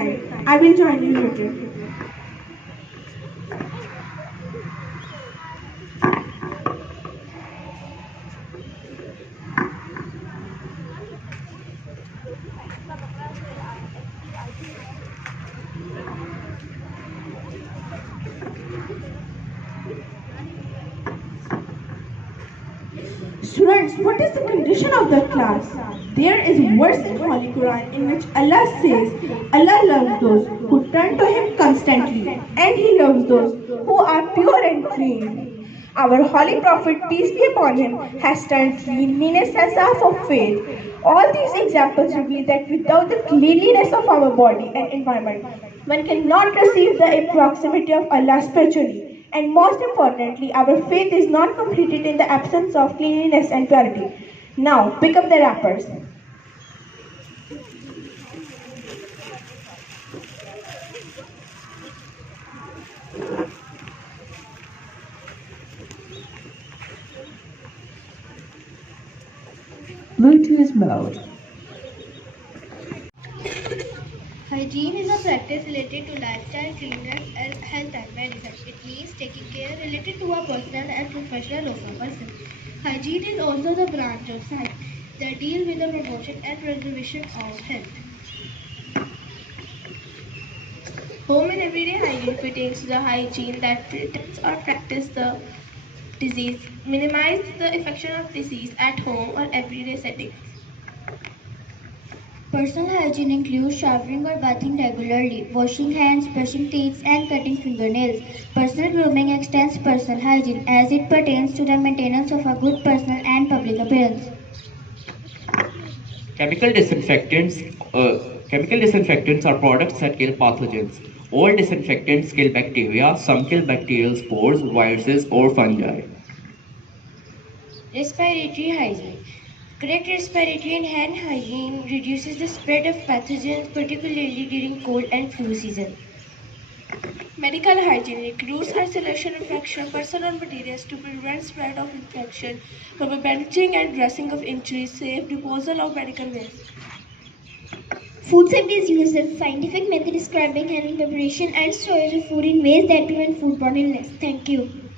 time. I will join you later. Students, what is the condition of the class? There is verse in Holy Quran in which Allah says, Allah loves those who turn to Him constantly, and He loves those who are pure and clean. Our Holy Prophet, peace be upon him, has turned cleanliness as half of faith. All these examples reveal that without the cleanliness of our body and environment, one cannot receive the proximity of Allah spiritually. And most importantly, our faith is not completed in the absence of cleanliness and purity. Now, pick up the wrappers. Bluetooth mode. Hygiene is a practice related to lifestyle, cleanliness, health and medicine. It means taking care related to a personal and professional of a person. Hygiene is also the branch of science that deals with the promotion and preservation of health. Home and everyday hygiene pertains to the hygiene that prevents or practice the disease, minimize the infection of disease at home or everyday settings. Personal hygiene includes showering or bathing regularly, washing hands, brushing teeth, and cutting fingernails. Personal grooming extends personal hygiene as it pertains to the maintenance of a good personal and public appearance. Chemical disinfectants. Chemical disinfectants are products that kill pathogens. All disinfectants kill bacteria. Some kill bacterial spores, viruses, or fungi. Respiratory hygiene. Correct respiratory and hand hygiene reduces the spread of pathogens, particularly during cold and flu season. Medical hygiene includes isolation of infection personal materials to prevent spread of infection, proper bandaging and dressing of injuries, safe disposal of medical waste. Food safety is used as a scientific method describing handling, preparation, and storage of food in ways that prevent foodborne illness. Thank you.